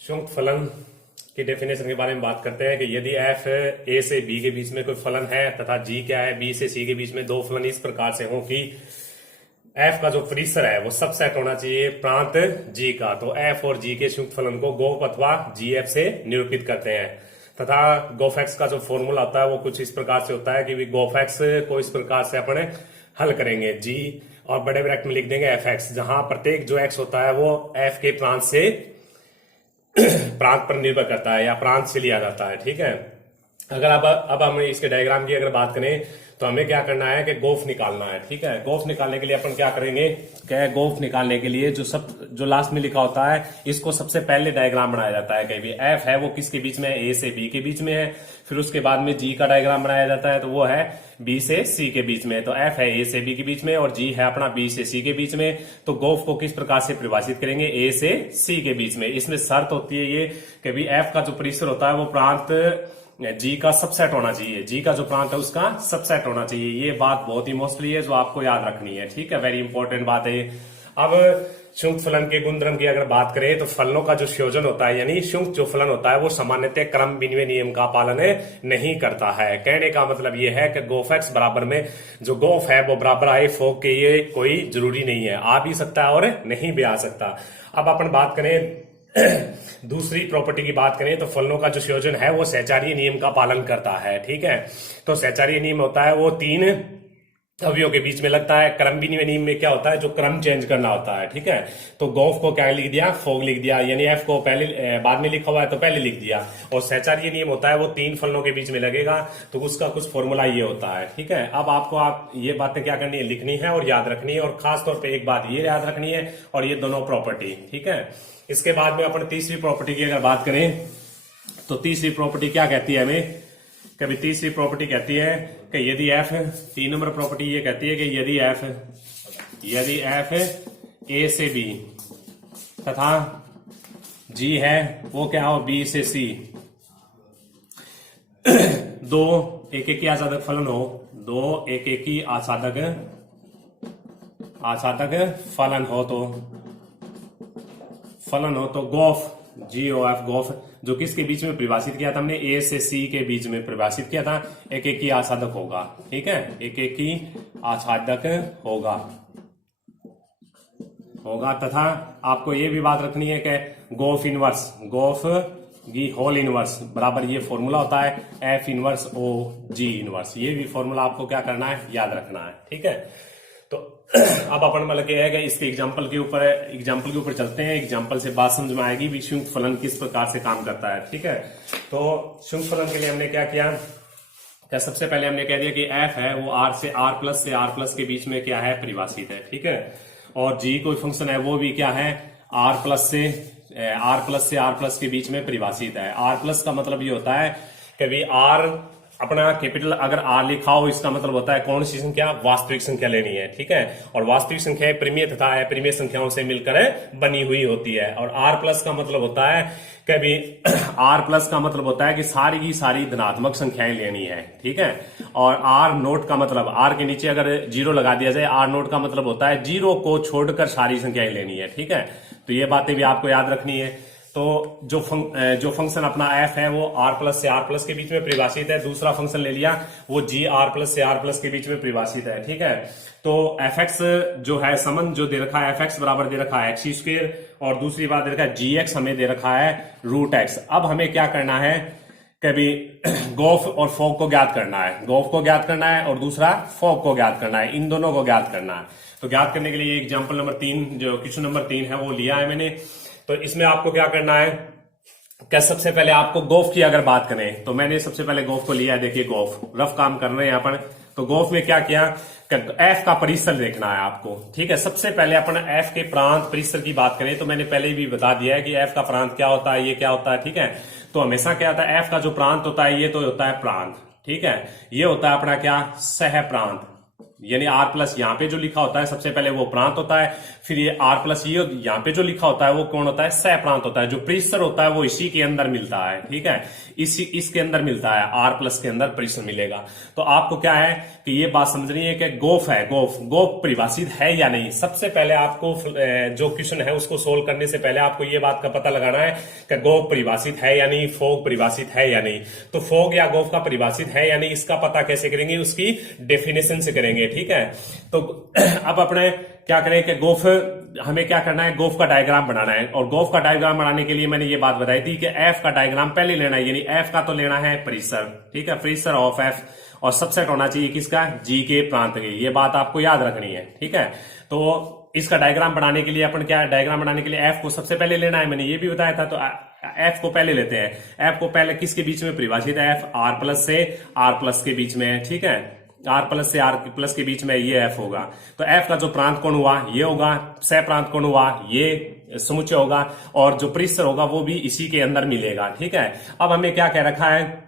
संयुक्त फलन की डेफिनेशन के बारे में बात करते हैं कि यदि f a से b के बीच में कोई फलन है तथा g क्या है b से c के बीच में दो फलन इस प्रकार से हो कि f का जो परिसर है वो सबसेट होना चाहिए प्रांत g का, तो f और g के संयुक्त फलन को गोफ अथवा gf से निरूपित करते हैं। तथा गोफ x का जो फॉर्मूला होता है वो कुछ इस प्रकार से होता है कि गोफ x को इस प्रकार से अपने हल करेंगे g और बड़े ब्रैकेट में लिख देंगे fx, जहां प्रत्येक जो x होता है वो f के प्रांत से प्रांत पर निर्भर करता है या प्रांत से लिया जाता है। ठीक है, अगर अब हम इसके डायग्राम की अगर बात करें तो हमें क्या करना है कि गोफ निकालना है। ठीक है, गोफ निकालने के लिए अपन क्या करेंगे क्या गोफ निकालने के लिए जो लास्ट में लिखा होता है इसको सबसे पहले डायग्राम बनाया जाता है। कहीं भी एफ है वो किसके बीच में, ए से बी के बीच में है, फिर उसके बाद में जी का डायग्राम बनाया जाता है तो वो है बी से सी के बीच में, तो एफ है ए से बी के बीच में और जी है अपना बी से सी के बीच में। तो गोफ को किस प्रकार से परिभाषित करेंगे, ए से सी के बीच में। इसमें शर्त होती है ये कि भी एफ का जो परिसर होता है वो प्रांत जी का सबसेट होना चाहिए, जी का जो प्रांत है उसका सबसेट होना चाहिए। ये बात बहुत ही मोस्टली है जो आपको याद रखनी है। ठीक है, वेरी इंपॉर्टेंट बात है। अब संयुक्त फलन के गुणधर्म की अगर बात करें तो फलनों का जो संयोजन होता है यानी संयुक्त जो फलन होता है वो सामान्यतः क्रम विनिमय नियम का पालन नहीं करता है। कहने का मतलब ये है कि गोफ एक्स बराबर में जो गोफ है वो बराबर आए फोक के ये कोई जरूरी नहीं है, आ भी सकता है और नहीं भी आ सकता। अब अपन बात करें दूसरी प्रॉपर्टी की बात करें तो फलनों का जो संयोजन है वो सहचार्य नियम का पालन करता है। ठीक है, तो सहचार्य नियम होता है वो तीन अवयवों के बीच में लगता है। क्रम विनिमय नियम में क्या होता है, जो क्रम चेंज करना होता है। ठीक है, तो गोफ को क्या लिख दिया, फोग लिख दिया, यानी एफ को पहले बाद में लिखा हुआ है तो पहले लिख दिया। और सहचार्य नियम होता है वो तीन फलनों के बीच में लगेगा, तो उसका कुछ फॉर्मूला ये होता है। ठीक है, अब आप ये बातें क्या करनी है, लिखनी है और याद रखनी है, और खास तौर पर एक बात ये याद रखनी है और ये दोनों प्रॉपर्टी। ठीक है, इसके बाद में अपन तीसरी प्रॉपर्टी की अगर बात करें तो तीसरी प्रॉपर्टी क्या कहती है हमें, कभी तीसरी प्रॉपर्टी कहती है कि यदि एफ, 3 नंबर प्रॉपर्टी ये कहती है कि यदि एफ ए से बी तथा जी है वो क्या हो बी से सी, दो एक एक आसादक फलन हो, दो एक एक ही आसादक फलन हो तो गोफ जी ओ एफ गोफ जो किसके बीच में परिभाषित किया था हमने, ए से सी के बीच में परिभाषित किया था, एक एक ही आसादक होगा। ठीक है, एक एक ही आसादक होगा तथा आपको ये भी बात रखनी है कि गोफ की होल इनवर्स बराबर ये फॉर्मूला होता है एफ इनवर्स ओ जी इनवर्स, ये भी फॉर्मूला आपको क्या करना है, याद रखना है। ठीक है, तो अब अपन मतलब क्या है कि इसके एग्जाम्पल के ऊपर चलते हैं। एग्जाम्पल से बात समझ में आएगी भी संयुक्त फलन किस प्रकार से काम करता है। ठीक है, तो संयुक्त फलन के लिए हमने क्या किया, सबसे पहले हमने कह दिया कि एफ है वो आर प्लस के बीच में क्या है, परिभाषित है। ठीक है, और जी कोई फंक्शन है वो भी क्या है, आर प्लस से आर प्लस के बीच में परिभाषित है। आर प्लस का मतलब ये होता है कि भी आर अपना कैपिटल अगर आर लिखा हो इसका मतलब होता है कौन सी संख्या, वास्तविक संख्या लेनी है। ठीक है, और वास्तविक संख्या परिमेय तथा अपरिमेय संख्याओं से मिलकर बनी हुई होती है। और आर प्लस का मतलब होता है कभी आर प्लस का मतलब होता है कि सारी की सारी धनात्मक संख्याएं लेनी है। ठीक है, और आर नोट का मतलब आर के नीचे अगर जीरो लगा दिया जाए, आर नोट का मतलब होता है जीरो को छोड़कर सारी संख्याएं लेनी है। ठीक है, तो ये बातें भी आपको याद रखनी है। तो जो फंक्शन अपना एफ है वो आर प्लस से आर प्लस के बीच में परिभाषित है। दूसरा फंक्शन ले लिया वो जी आर प्लस से आर प्लस के बीच में परिभाषित है। ठीक है, तो एफ एक्स जो है संबंध जो दे रखा है एफ एक्स बराबर दे रखा है एक्स स्क्वायर, और दूसरी बात दे रखा है जी एक्स हमें दे रखा है रूट एक्स। अब हमें क्या करना है, कभी गोफ और फोग को ज्ञात करना है, गोफ को ज्ञात करना है और दूसरा फोग को ज्ञात करना है, इन दोनों को ज्ञात करना है। तो ज्ञात करने के लिए एग्जाम्पल नंबर 3 जो क्वेश्चन नंबर 3 है वो लिया है मैंने। तो इसमें आपको क्या करना है, क्या सबसे पहले आपको गोफ की अगर बात करें तो मैंने सबसे पहले गोफ को लिया है। देखिए गोफ रफ काम कर रहे हैं अपन, तो गोफ में क्या किया, एफ का परिसर देखना है आपको। ठीक है, सबसे पहले अपन एफ के प्रांत परिसर की बात करें तो मैंने पहले भी बता दिया है कि एफ का प्रांत क्या होता है, ये क्या होता है। ठीक है, तो हमेशा क्या होता है, एफ का जो प्रांत होता है ये तो होता है प्रांत। ठीक है, ये होता है अपना क्या, सह प्रांत। यानी आर प्लस यहाँ पे जो लिखा होता है सबसे पहले वो प्रांत होता है, फिर ये आर प्लस ये यहाँ पे जो लिखा होता है वो कौन होता है, सह प्रांत होता है। जो परिसर होता है वो इसी के अंदर मिलता है, ठीक है, इसके अंदर मिलता है, आर प्लस के अंदर परिसर मिलेगा। तो आपको क्या है कि ये बात समझनी है कि गोफ है, गोफ परिभाषित है या नहीं। सबसे पहले आपको जो क्वेश्चन है उसको सोल्व करने से पहले आपको ये बात का पता लगाना है कि गोफ परिभाषित है या नहीं, फोग परिभाषित है या नहीं। तो फोग या गोफ का परिभाषित है या नहीं इसका पता कैसे करेंगे, उसकी डेफिनेशन से करेंगे, ठीक है। तो अब अपने क्या करें कि गोफ, हमें क्या करना है, गोफ का डायग्राम बनाना है। और गोफ का डायग्राम बनाने के लिए मैंने ये बात बताई थी कि एफ का डायग्राम पहले लेना है, यानी एफ का तो लेना है परिसर, ठीक है, परिसर ऑफ एफ, और सबसेट होना चाहिए किसका, जी के प्रांत की। ये बात आपको याद रखनी है, ठीक है। तो इसका डायग्राम बनाने के लिए अपन क्या, डायग्राम बनाने के लिए एफ को सबसे पहले लेना है, मैंने ये भी बताया था। तो एफ को पहले लेते हैं। एफ को पहले किसके बीच में परिभाषित है, एफ आर प्लस से आर प्लस के बीच में, ठीक है, आर प्लस से आर प्लस के बीच में ये एफ होगा। तो एफ का जो प्रांत कोण हुआ ये होगा, सह प्रांत कोण हुआ ये समुच्चय होगा, और जो परिसर होगा वो भी इसी के अंदर मिलेगा, ठीक है। अब हमें क्या कह रखा है,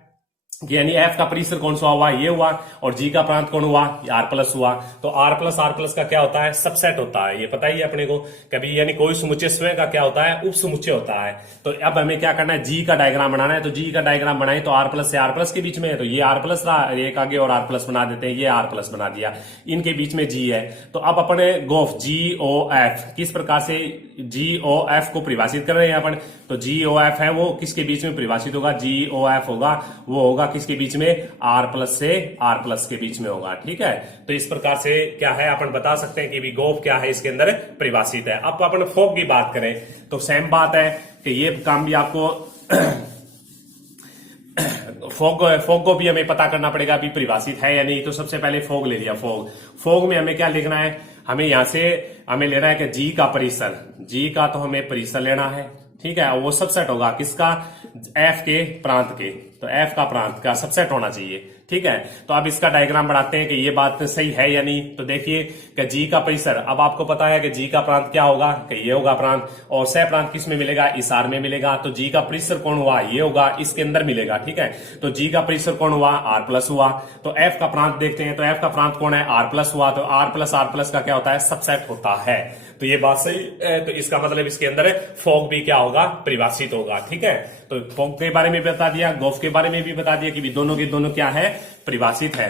यानी एफ का परिसर कौन सा हुआ, ये हुआ, और जी का प्रांत कौन हुआ, आर प्लस हुआ। तो आर प्लस का क्या होता है, सबसेट होता है, ये पता ही है अपने को कभी, यानी कोई समुच्चय स्वयं का क्या होता है, उप समुच्चय होता है। तो अब हमें क्या करना है, जी का डायग्राम बनाना है। तो जी का डायग्राम बनाए तो आर प्लस से आर प्लस के बीच में है, तो ये आर प्लस रहा, एक आगे और आर प्लस बना देते हैं, ये आर प्लस बना दिया, इनके बीच में जी है। तो अब अपने गोफ जी ओ एफ किस प्रकार से जी ओ एफ को परिभाषित कर रहे हैं अपन, तो जी ओ एफ है वो किसके बीच में परिभाषित होगा, जी ओ एफ होगा, वो होगा किसके बीच में, आर प्लस से आर प्लस के बीच में होगा, ठीक है। तो इस प्रकार से क्या है, अपन बता सकते हैं कि भी गोफ क्या है, इसके अंदर परिभाषित है। अब अपन फोग की बात करें तो सेम बात है कि ये काम भी आपको फोग को भी हमें पता करना पड़ेगा भी परिभाषित है या नहीं। तो सबसे पहले फोग ले लिया। फोग में हमें क्या लिखना है, हमें यहां से हमें लेना है कि जी का परिसर, जी का तो हमें परिसर लेना है, ठीक है, वो सबसेट होगा किसका, एफ के प्रांत के। तो एफ का प्रांत का सबसेट होना चाहिए, ठीक है। तो अब इसका डायग्राम बनाते हैं कि ये बात सही है या नहीं। तो देखिए कि जी का परिसर, अब आपको पता है कि जी का प्रांत क्या होगा, कि ये होगा प्रांत, और सह प्रांत किस में मिलेगा, इस आर में मिलेगा। तो जी का परिसर कौन हुआ, ये होगा, इसके अंदर मिलेगा, ठीक है। तो जी का परिसर कौन हुआ, आर प्लस हुआ। तो एफ का प्रांत देखते हैं, तो एफ का प्रांत कौन है, आर प्लस हुआ। तो आर प्लस का क्या होता है, सबसेट होता है। तो ये बात सही है। तो इसका मतलब इसके अंदर फोग भी क्या होगा, परिभाषित होगा, ठीक है। तो फोग के बारे में बता दिया, गोफ के बारे में भी बता दिया कि भी दोनों के दोनों क्या है, परिभाषित है,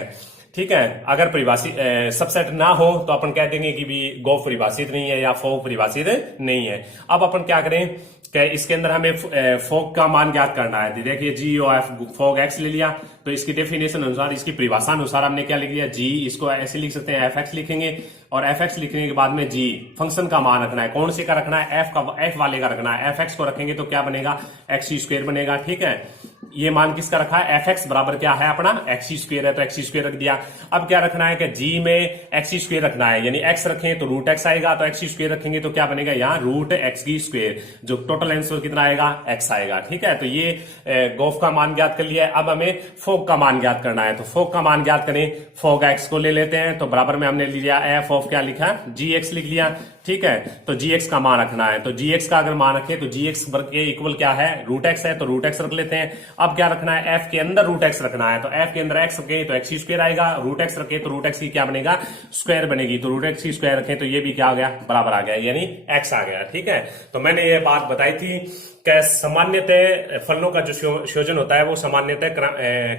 ठीक है। अगर परिभाषित सबसेट ना हो तो अपन कह देंगे कि भी गोफ परिभाषित नहीं है या फोग परिभाषित नहीं है। अब अपन क्या करें कि इसके अंदर हमें फोग का मान ज्ञात करना है। देखिए जी ओ एफ फोग एक्स ले लिया, तो इसकी डेफिनेशन अनुसार, इसकी परिभाषा अनुसार हमने क्या लिख लिया, जी, इसको ऐसे लिख सकते हैं, एफ एक्स लिखेंगे, और एफ एक्स लिखने के बाद में जी फंक्शन का मान रखना है। कौन से का रखना है, एफ वाले का रखना है। एफ एक्स को रखेंगे तो क्या बनेगा, एक्स स्क्वायर बनेगा, ठीक है। ये मान किसका रखा है, एफ एक्स बराबर क्या है अपना, एक्स स्क्वायर है, तो एक्स स्क्वायर रख दिया। अब क्या रखना है कि जी में एक्स स्क्वायर रखना है, यानी एक्स रखें तो रूट एक्स आएगा, तो एक्स स्क्वायर रखेंगे तो क्या बनेगा, यहाँ रूट एक्स की स्क्वायर, जो टोटल आंसर कितना आएगा, एक्स आएगा, ठीक है। तो ये गोफ का मान ज्ञात कर लिया है। अब हमें फोग का मान ज्ञात करना है। तो फोग का मान ज्ञात करें, फोग एक्स को ले लेते हैं, तो बराबर में हमने लिया एफ ऑफ क्या लिखा, जी एक्स लिख लिया, ठीक है। तो जी एक्स का मान रखना है। तो जी एक्स का अगर मान रखे तो जी एक्स के इक्वल क्या है, रूट एक्स है, तो रूट एक्स रख लेते हैं। अब क्या रखना है, एफ के अंदर रूट एक्स रखना है। तो एफ के अंदर एक्स रखे तो एक्स स्क्वायर आएगा, रूट एक्स रखे तो रूट एक्स की क्या बनेगा, स्क्वायर बनेगी। तो रूट एक्स की स्क्वायर रखें तो ये भी क्या आ गया, बराबर आ गया, यानी एक्स आ गया, ठीक है। तो मैंने ये बात बताई थी कि सामान्यतः फलनों का जो संयोजन होता है वो सामान्यतः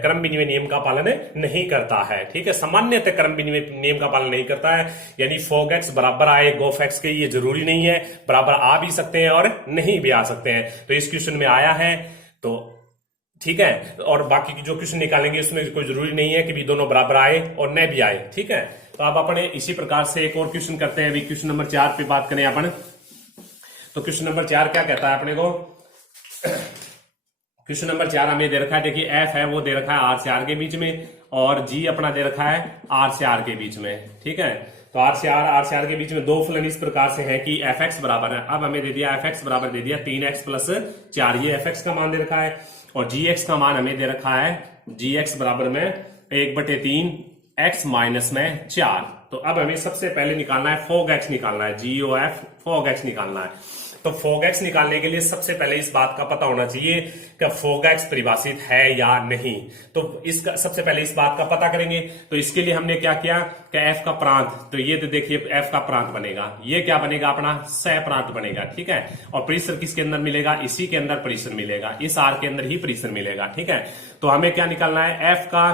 क्रम विनिमय नियम का पालन नहीं करता है, ठीक है। सामान्यतः क्रम विनिमय नियम का पालन नहीं करता है, यानी फोग एक्स बराबर आए गोफ एक्स के, ये जरूरी नहीं है, बराबर आ भी सकते हैं और नहीं भी आ सकते हैं। तो इस क्वेश्चन में आया है तो ठीक है, और बाकी की जो क्वेश्चन निकालेंगे उसमें कोई जरूरी नहीं है कि भी दोनों बराबर आए और न भी आए, ठीक है। तो अब अपने इसी प्रकार से एक और क्वेश्चन करते हैं। अभी क्वेश्चन नंबर 4 पे बात करें अपन। तो क्वेश्चन नंबर 4 क्या कहता है अपने को, क्वेश्चन नंबर 4 हमें दे रखा है, देखिए एफ है वो दे रखा है आर से आर के बीच में, और जी अपना दे रखा है आर से आर के बीच में, ठीक है। तो आर से आर के बीच में दो फलन इस प्रकार से है कि एफ एक्स बराबर है, अब हमें दे दिया एफ एक्स बराबर दे दिया 3x प्लस 4, ये एफ एक्स का मान दे रखा है, और जी एक्स का मान हमें दे रखा है जी एक्स बराबर में 1/3 x माइनस में 4। तो अब हमें सबसे पहले निकालना है फोग एक्स निकालना है, जी ओ एफ फोग एक्स निकालना है। तो फोग एक्स निकालने के लिए सबसे पहले इस बात का पता होना चाहिए कि फोग एक्स परिभाषित है या नहीं। तो इसका सबसे पहले इस बात का पता करेंगे। तो इसके लिए हमने क्या किया कि एफ का प्रांत, तो ये तो देखिए एफ का प्रांत बनेगा, ये क्या बनेगा अपना सह प्रांत बनेगा, ठीक है। और परिसर किसके अंदर मिलेगा, इसी के अंदर परिसर मिलेगा, इस आर के अंदर ही परिसर मिलेगा, ठीक है। तो हमें क्या निकालना है, एफ का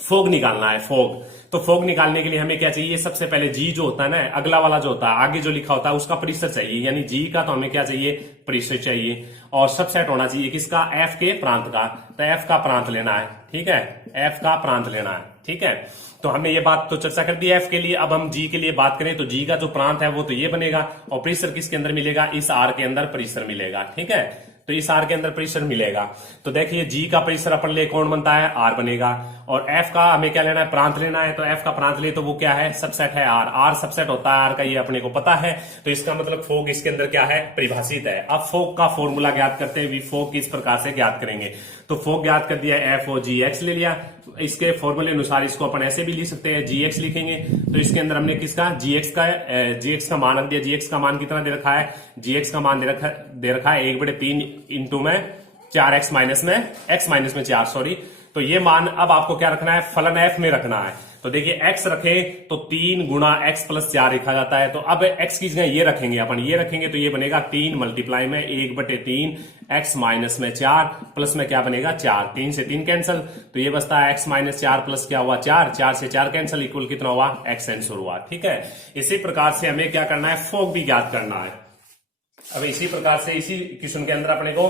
फोग निकालना है, फोग। तो फोग निकालने के लिए हमें क्या चाहिए, सबसे पहले जी जो होता है ना, अगला वाला जो होता है, आगे जो लिखा होता है उसका परिसर चाहिए, यानी जी का तो हमें क्या चाहिए, परिसर चाहिए। और सबसेट होना चाहिए किसका, एफ के प्रांत का। तो एफ का प्रांत लेना है, ठीक है, एफ का प्रांत लेना है, ठीक है। तो हमने ये बात तो चर्चा कर दी एफ के लिए। अब हम जी के लिए बात करें तो जी का जो प्रांत है वो तो ये बनेगा, और परिसर किसके अंदर मिलेगा, इस आर के अंदर परिसर मिलेगा, ठीक है। तो इस आर के अंदर परिसर मिलेगा। तो देखिए जी का परिसर अपन ले कौन बनता है, आर बनेगा। और एफ का हमें क्या लेना है, प्रांत लेना है। तो एफ का प्रांत ले तो वो क्या है, सबसेट है आर, आर सबसेट होता है आर का, ये अपने को पता है। तो इसका मतलब फोग इसके अंदर क्या है, परिभाषित है। अब फोग का फॉर्मूला ज्ञात करते हैं, फोग किस प्रकार से ज्ञात करेंगे। तो फोग ज्ञात कर दिया, एफ ओ जी एक्स ले लिया। इसके फॉर्मूले अनुसार इसको अपन ऐसे भी लिख सकते हैं, जी एक्स लिखेंगे। तो इसके अंदर हमने किसका, जी एक्स का मान रख दिया। जी एक्स का मान कितना दे रखा है, जी एक्स का मान दे रखा है 1/3 इंटू में 4x माइनस में x माइनस में 4, सॉरी। तो ये मान अब आपको क्या रखना है, फलन f में रखना है। तो देखिए x रखे तो 3 गुणा x प्लस 4 लिखा जाता है। तो अब x की जगह ये रखेंगे अपन, ये रखेंगे तो ये बनेगा 3 मल्टीप्लाई में 1/3 x माइनस में 4 प्लस में क्या बनेगा 4, 3 से 3 कैंसिल। तो ये बचता है x माइनस 4 प्लस क्या हुआ 4, 4 से 4 कैंसिल, इक्वल कितना हुआ, x आंसर हुआ, ठीक है। इसी प्रकार से हमें क्या करना है, फोग भी ज्ञात करना है। अब इसी प्रकार से इसी क्वेश्चन के अंदर अपने को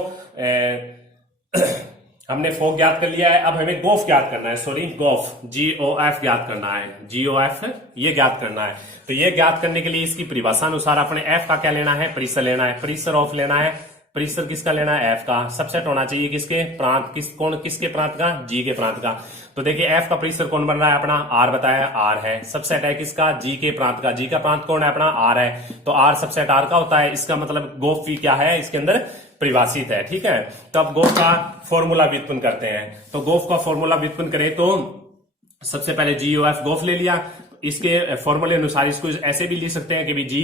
हमने फोग ज्ञात कर लिया है। अब हमें गोफ ज्ञात करना है, सॉरी गोफ, GOF ज्ञात करना है, GOF ये ज्ञात करना है। तो ये ज्ञात करने के लिए इसकी परिभाषा अनुसार अपने f का क्या लेना है, परिसर लेना है, परिसर ऑफ लेना है। परिसर किसका लेना है, f का। सबसेट होना चाहिए किसके, प्रांत, किसके प्रांत का, g के प्रांत का। तो देखिए f का परिसर कौन बन रहा है अपना, r बताया, r है। सबसेट है किसका, g के प्रांत का। g का प्रांत कौन है अपना, r है। तो r सबसेट r का होता है। इसका मतलब गोफ भी क्या है, इसके अंदर परिभाषित है, ठीक है। तो अब गोफ का फॉर्मूला व्युत्पन्न करते हैं। तो गोफ का फॉर्मूला व्युत्पन्न करें तो सबसे पहले GOF गोफ ले लिया। इसके फॉर्मूले अनुसार इसको ऐसे भी लिख सकते हैं कि भी जी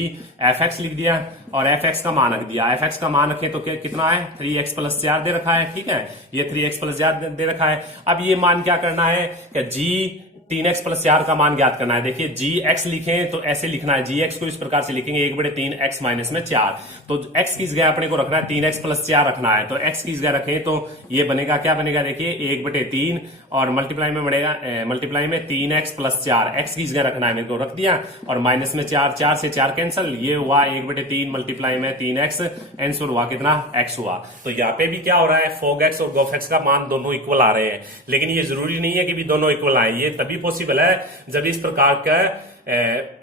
fx लिख दिया और fx का मान रख दिया। fx का मान रखें तो कितना है, 3x प्लस 4 दे रखा है, ठीक है। ये 3x प्लस 4 दे रखा है। अब ये मान क्या करना है कि जी 3x प्लस 4 का मान ज्ञात करना है। देखिए gx लिखें तो ऐसे लिखना है, gx को इस प्रकार से लिखेंगे 1/3 x माइनस में 4। तो x की जगह अपने को रखना है 3x प्लस 4 रखना है। तो x की जगह रखें तो ये बनेगा, क्या बनेगा, देखिए 1/3 और मल्टीप्लाई में बनेगा, मल्टीप्लाई में 3x प्लस 4, x की जगह रखना है, मेरे को रख दिया। और माइनस में 4, 4 से 4 कैंसिल, ये हुआ 1/3 मल्टीप्लाई में 3x, आंसर हुआ कितना, x हुआ। तो यहाँ पे भी क्या हो रहा है, फोग एक्स और गोफ एक्स का मान दोनों इक्वल आ रहे हैं। लेकिन ये जरूरी नहीं है कि भी दोनों इक्वल आए, ये तभी पॉसिबल है जब इस प्रकार का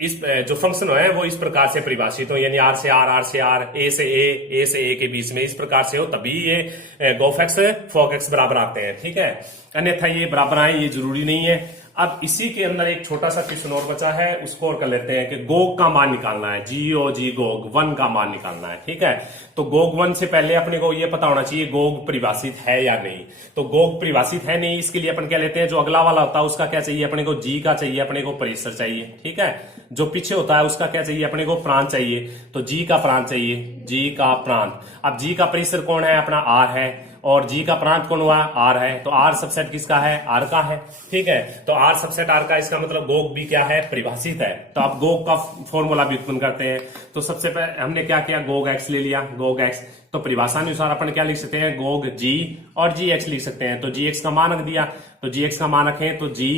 इस जो फंक्शन है वो इस प्रकार से परिभाषित हो, यानी आर से आर, ए से ए के बीच में इस प्रकार से हो, तभी ये गोफ एक्स फोग एक्स बराबर आते हैं, ठीक है। अन्यथा ये बराबर आए ये जरूरी नहीं है। अब इसी के अंदर एक छोटा सा क्वेश्चन और बचा है, उसको और कर लेते हैं कि गोग का मान निकालना है, GOG गोग 1 का मान निकालना है, ठीक है। तो गोग 1 से पहले अपने को ये पता होना चाहिए गोग परिभाषित है या नहीं। तो गोग परिभाषित है नहीं, इसके लिए अपन क्या लेते हैं, जो अगला वाला होता है उसका क्या चाहिए अपने को, जी का चाहिए अपने को परिसर चाहिए, ठीक है। जो पीछे होता है उसका क्या चाहिए अपने को, प्रांत चाहिए। तो जी का प्रांत चाहिए, जी का प्रांत। अब जी का परिसर कौन है अपना, आर है, और जी का प्रांत कौन हुआ, आर है। तो आर सबसेट किसका है, आर का है, ठीक है। तो आर सबसेट आर का, इसका मतलब गोग भी क्या है, परिभाषित है। तो अब गोग का फॉर्मूला व्युत्पन्न करते हैं। तो सबसे पहले हमने क्या किया, गोग एक्स ले लिया, गोग एक्स। तो परिभाषा अनुसार अपन क्या लिख सकते हैं, गोग जी और जी एक्स लिख सकते हैं। तो जी एक्स का मान रख दिया, तो जी एक्स का मान रखें तो जी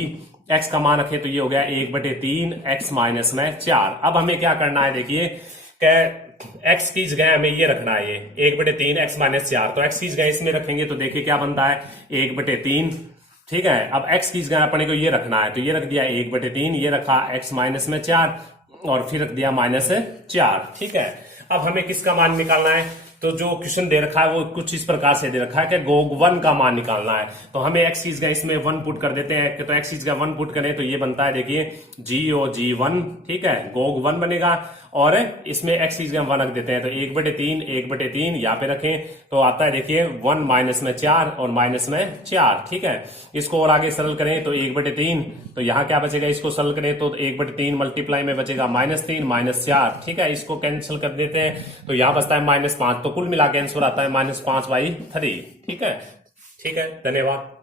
एक्स का मान रखें तो ये हो गया 1/3 x माइनस में 4। अब हमें क्या करना है, देखिए x की जगह हमें ये रखना है, ये 1/3 x माइनस 4। तो x की जगह इसमें रखेंगे तो देखिए क्या बनता है, 1/3, ठीक है। अब x की जगह अपने को ये रखना है, तो ये रख दिया 1/3, ये रखा x माइनस में 4 और फिर रख दिया -4, ठीक है। अब हमें किसका मान निकालना है, तो जो क्वेश्चन दे रखा है वो कुछ इस प्रकार से दे रखा है कि GOG1 का मान निकालना है, तो हमें x चीज का इसमें 1 पुट कर देते हैं। तो x चीज का 1 पुट करें तो ये बनता है, देखिए GOG1, ठीक है, GOG1 बनेगा, और इसमें x चीज का 1 रख देते हैं, तो 1/3 1/3 यहाँ पे रखें तो आता है, देखिए 1 माइनस में 4 और माइनस में 4, ठीक है। इसको और आगे सरल करें तो 1/3, तो यहाँ क्या बचेगा, इसको सरल करें तो 1/3 मल्टीप्लाई में बचेगा -3 -4, ठीक है। इसको कैंसिल कर देते हैं तो यहाँ बचता है -5, तो कुल मिला के आंसर आता है -5/3, ठीक है। ठीक है, धन्यवाद।